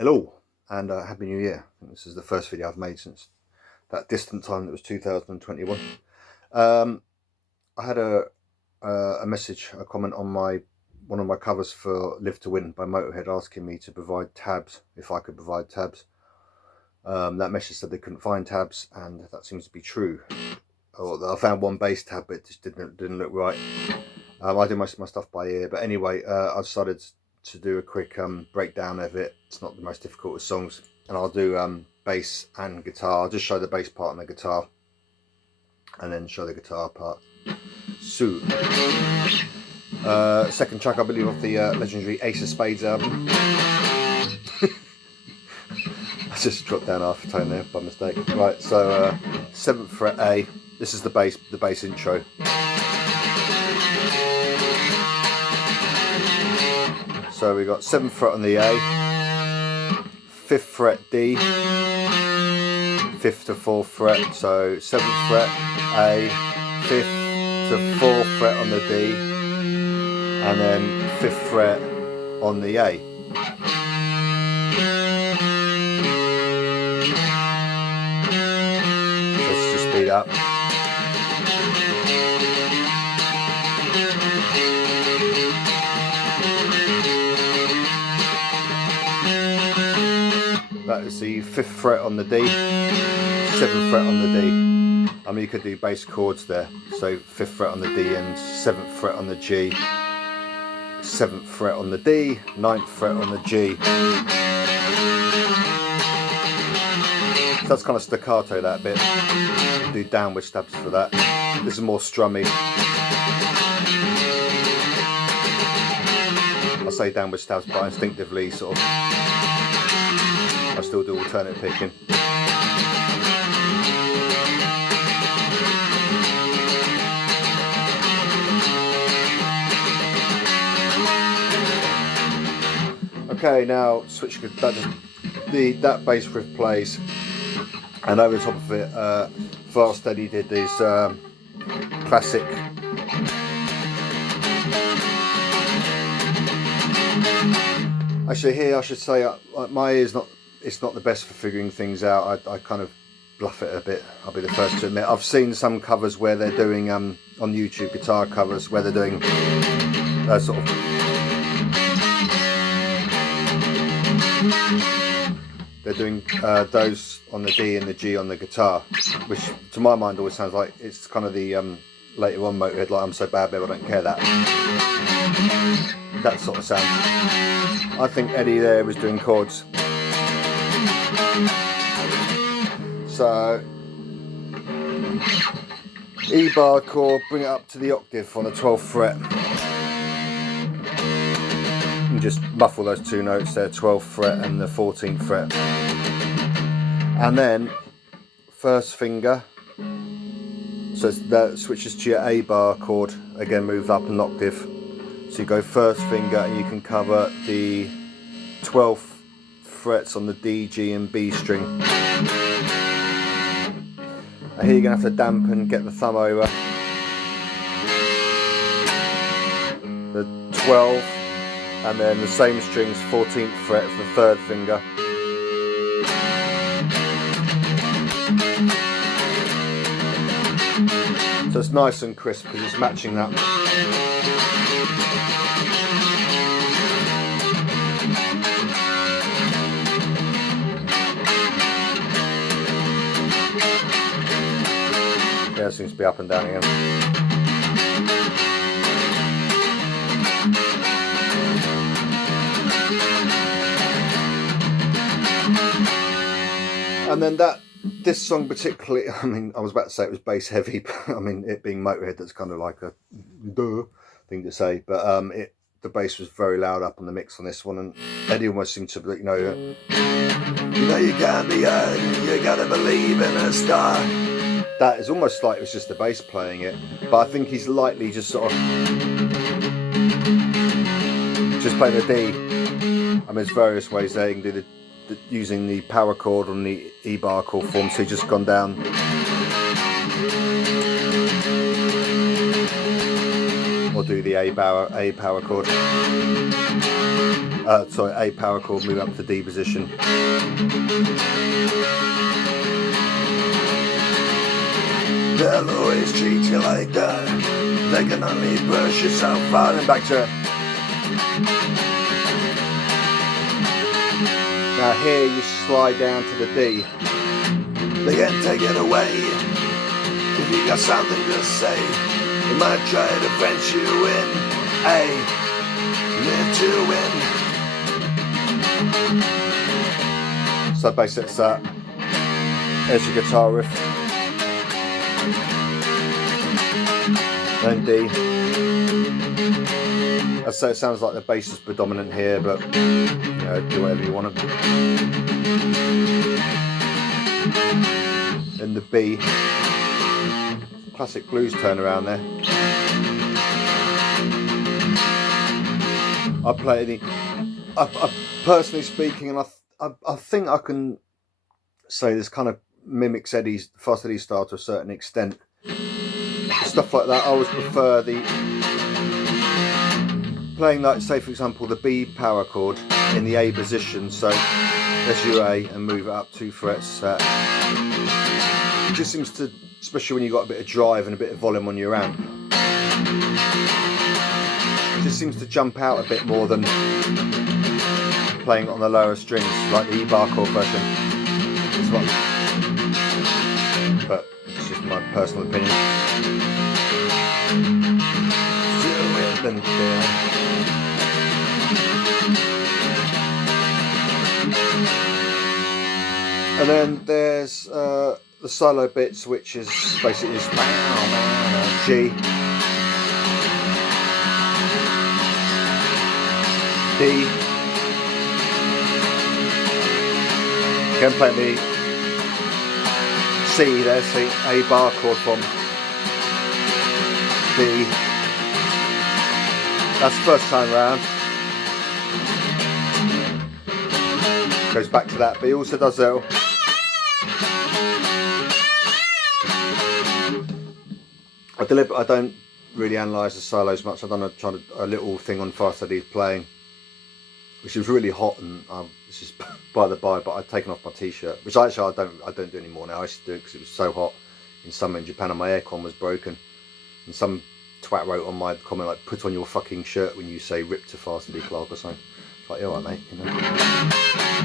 Hello and Happy New Year. I think this is the first video I've made since that distant time that was 2021. I had a message, a comment on one of my covers for Live to Win by Motörhead asking me to provide tabs, if I could provide tabs. That message said they couldn't find tabs, and that seems to be true. I found one bass tab, but it just didn't look right. I do most of my stuff by ear, but anyway, I decided to do a quick breakdown of it. It's not the most difficult of songs, and I'll do bass and guitar. I'll just show the bass part and the guitar, and then show the guitar part. So, second track, I believe, off the legendary Ace of Spades album. I just dropped down half a tone there by mistake. Right, so 7th fret A. This is the bass intro. So we got 7th fret on the A, 5th fret D, 5th to 4th fret, so 7th fret A, 5th to 4th fret on the D, and then 5th fret on the A. So let's just speed up. That is the 5th fret on the D, 7th fret on the D. I mean, you could do bass chords there. So 5th fret on the D and 7th fret on the G, 7th fret on the D, 9th fret on the G. So that's kind of staccato, that bit. You can do downward stabs for that. This is more strummy. I say downward stabs, but instinctively sort of I still do alternate picking. Okay, now switch. That bass riff plays, and over the top of it, Fast Eddie did these classic. Actually, here I should say my ear's not. It's not the best for figuring things out. I kind of bluff it a bit, I'll be the first to admit. I've seen some covers where they're doing, on YouTube, guitar covers, where they're doing sort of... They're doing those on the D and the G on the guitar, which to my mind always sounds like it's kind of the later on Motörhead, like I'm so bad babe I don't care, that sort of sound. I think Eddie there was doing chords. So E bar chord, bring it up to the octave on the 12th fret, and just muffle those two notes there, 12th fret and the 14th fret, and then first finger, so that switches to your A bar chord, again moves up an octave, so you go first finger and you can cover the 12th frets on the D, G and B string. And here you're going to have to dampen, get the thumb over the 12th, and then the same strings, 14th fret for the 3rd finger. So it's nice and crisp because it's matching that. Yeah, it seems to be up and down again. And then this song particularly, I mean, I was about to say it was bass heavy, but I mean, it being Motörhead, that's kind of like a duh thing to say, but the bass was very loud up on the mix on this one, and Eddie almost seemed to, you know you can't be you gotta believe in a star. That is almost like it was just the bass playing it, but I think he's lightly just sort of just playing the D. I mean, there's various ways there. You can do using the power chord on the E bar chord form, so he's just gone down do the A power chord. Sorry, A power chord, move up to D position. They'll always treat you like that. They can only push yourself out and back to it. Now here you slide down to the D. They can't take it away. If you got something to say, they might try to French you in. A, live to win. So basically it's that. There's your guitar riff. Then D. I'd say it sounds like the bass is predominant here, but you know, do whatever you want to. Then the B. Classic blues turnaround there. I play the. I personally speaking, and I think I can say this kind of mimics Eddie's Fast Eddie style to a certain extent. Stuff like that, I always prefer the playing, like, say for example, the B power chord in the A position. So there's your A, and move it up 2 frets. It just seems to, especially when you've got a bit of drive and a bit of volume on your amp, it just seems to jump out a bit more than playing it on the lower strings, like the E bar chord version. But it's just my personal opinion. And then there's the solo bits, which is basically just G, D, can play the C there, see A bar chord from D. That's the first time round. Goes back to that, but he also does that. I don't really analyse the solos much. I've done a little thing on Fast Eddie's playing, which was really hot, and this is by the by, but I'd taken off my t-shirt, which actually I don't do anymore now. I used to do it because it was so hot in summer in Japan, and my aircon was broken, and some twat wrote on my comment like, "Put on your fucking shirt when you say rip to Fast Eddie Clarke" or something. It's like, yeah, alright mate, you know.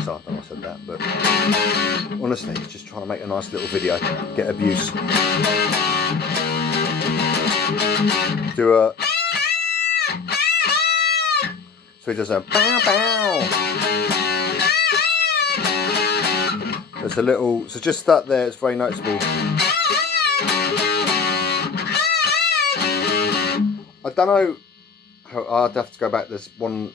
So I don't know I said that, but honestly, just trying to make a nice little video, get abuse. Do a, so he does a bow bow. There's a little, so just that there, it's very noticeable. I don't know how, I'd have to go back. There's one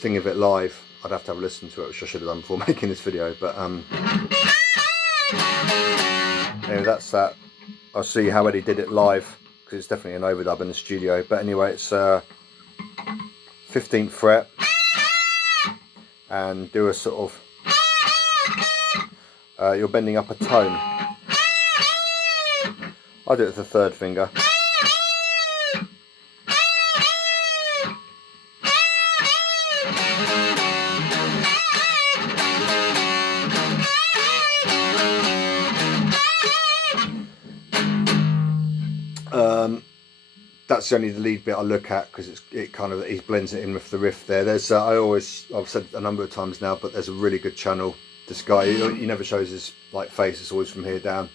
thing of it live. I'd have to have a listen to it, which I should have done before making this video. But anyway, that's that. I'll see how Eddie did it live, because it's definitely an overdub in the studio. But anyway, it's 15th fret, and do a sort of you're bending up a tone. I do it with the third finger. That's only the lead bit I look at, because it kind of, he blends it in with the riff there. There's I've said a number of times now, but there's a really good channel. This guy, he never shows his like face. It's always from here down.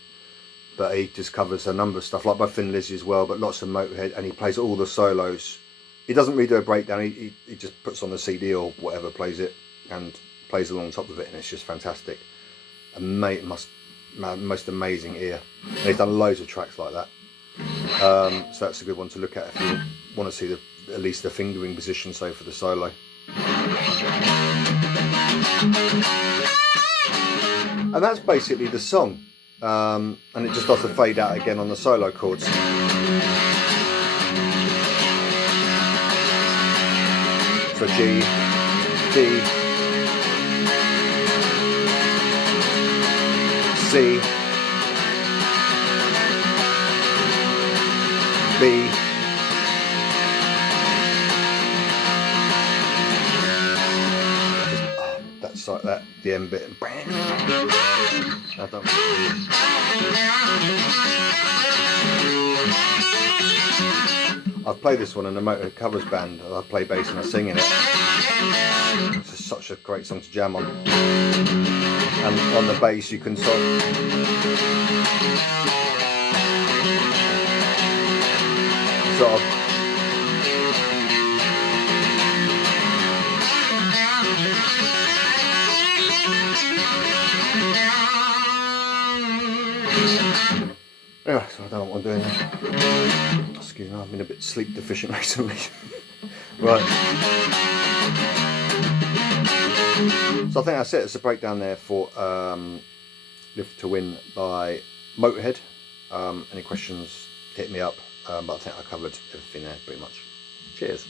But he just covers a number of stuff, like by Thin Lizzy as well, but lots of Motörhead, and he plays all the solos. He doesn't really do a breakdown, he just puts on the CD or whatever, plays it, and plays along top of it, and it's just fantastic. Most amazing ear. And he's done loads of tracks like that. So that's a good one to look at if you want to see at least the fingering position, so for the solo. And that's basically the song. And it just does the fade out again on the solo chords. So G, D, C, Just like that, the end bit. I've played this one in a Motörhead covers band. I play bass and I sing in it. It's just such a great song to jam on. And on the bass you can sort of yeah, so I don't know what I'm doing there. Excuse me, I've been a bit sleep deficient recently. Right. So I think that's it. It's a breakdown there for Live to Win by Motörhead. Any questions, hit me up. But I think I covered everything there pretty much. Cheers.